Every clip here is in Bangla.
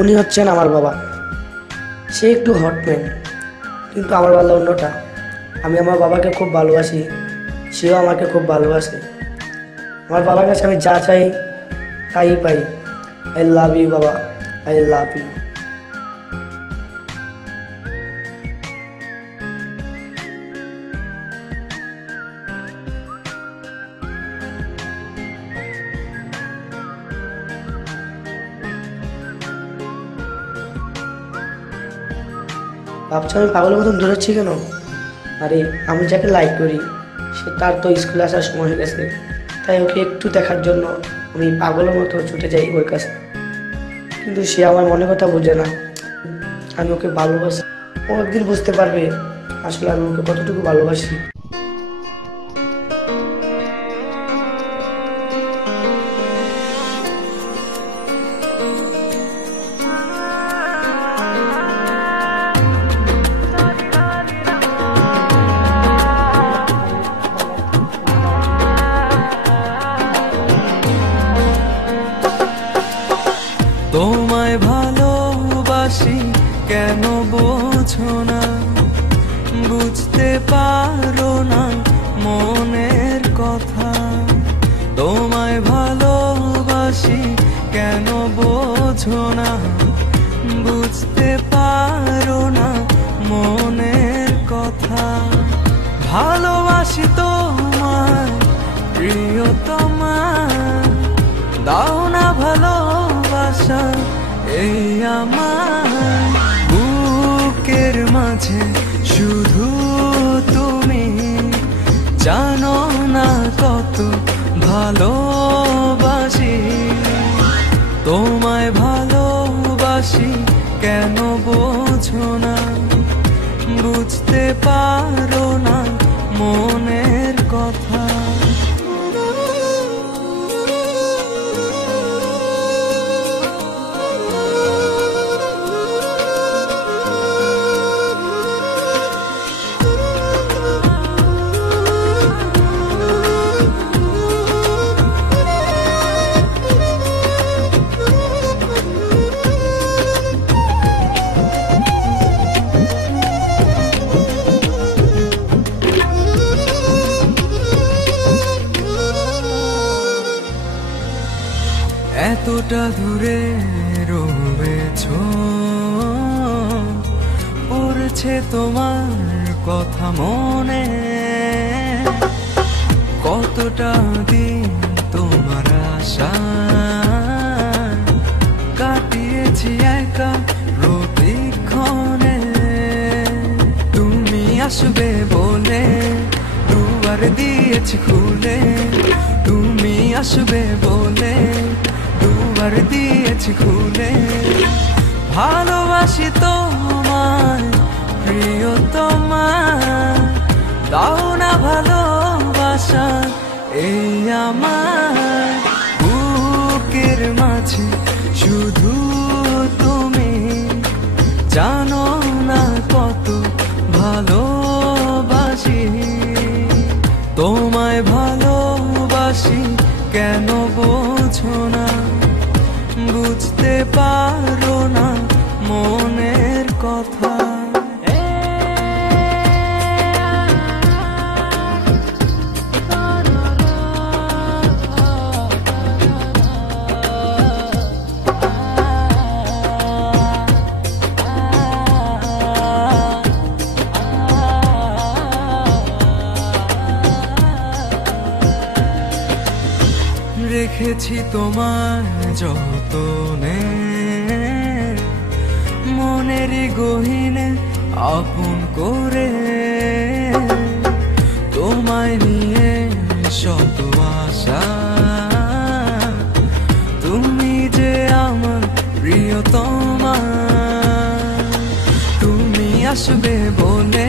উনি হচ্ছেন আমার বাবা। সে একটু হটম্যান, কিন্তু আমার বেলা অন্যটা। আমি আমার বাবাকে খুব ভালোবাসি, সেও আমাকে খুব ভালোবাসে। আমার বাবার কাছে আমি যা চাই তাই পাই। আই লাভ ইউ বাবা, আই লাভ ইউ। ভাবছো আমি পাগলের মতন দৌড়াচ্ছি কেন? আরে আমি যাকে লাইক করি সে তার তো স্কুলে আসার সময় হয়ে গেছে, তাই ওকে একটু দেখার জন্য আমি পাগলের মতো ছুটে যাই ওর কাছে। কিন্তু সে আমার মনের কথা বোঝে না। আমি ওকে ভালোবাসি, ও একদিন বুঝতে পারবে আসলে আমি ওকে কতটুকু ভালোবাসি। তোমায় ভালোবাসি কেন বোঝো না, বুঝতে পারো না মনের কথা। তোমায় ভালোবাসি কেন বোঝো না, বুঝতে পারো না মনের কথা। ভালোবাসি তোমায় প্রিয়তমা, দাও না ভালোবাসা এই আমার বুকের মাঝে শুধু তুমি। জানো না কত ভালোবাসি, তোমায় ভালোবাসি কেন বোঝো না, বুঝতে পারো না মনের কথা। এতটা দূরে রয়েছো, পড়ছে তোমার কথা মনে। কতটা দিন তোমার আশা কাটিয়েছি একা প্রতিক্ষণে। তুমি আসবে বলে দুয়ার দিয়েছি খুলে, তুমি আসবে বলে দুয়ার দিয়েছি খুলে। ভালোবাসি তোমায় প্রিয়তমা, দাও না ভালোবাসা এই আমার বুকের মাঝে শুধু তুমি। জানো না কত ভালোবাসি, তোমায় ভালোবাসি কেন বোঝো না, বুঝতে পারো না মনের কথা। রেখেছি তোমার যতনে, মনেরই গহীনে আপন করে। তোমায় নিয়ে শত আশা, তুমি যে আমার প্রিয়তমা। তুমি আসবে বলে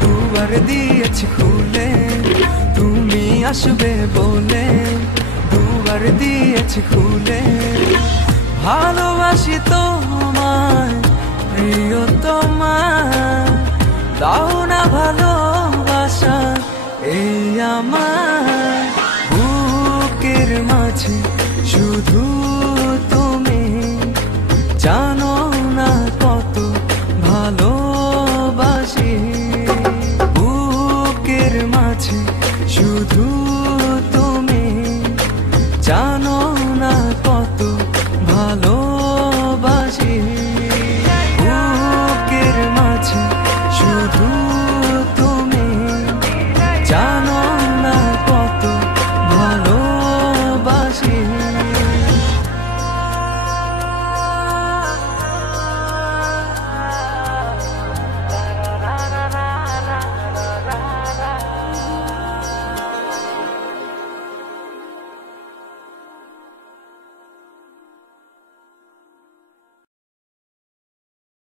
দুয়ার দিয়েছি খুলে, তুমি আসবে বলে দুয়ার দিয়েছি খুলে। ভালোবাসি তোমায় প্রিয়তমা, দাও না ভালোবাসা এই আমার বুকের মাঝে শুধু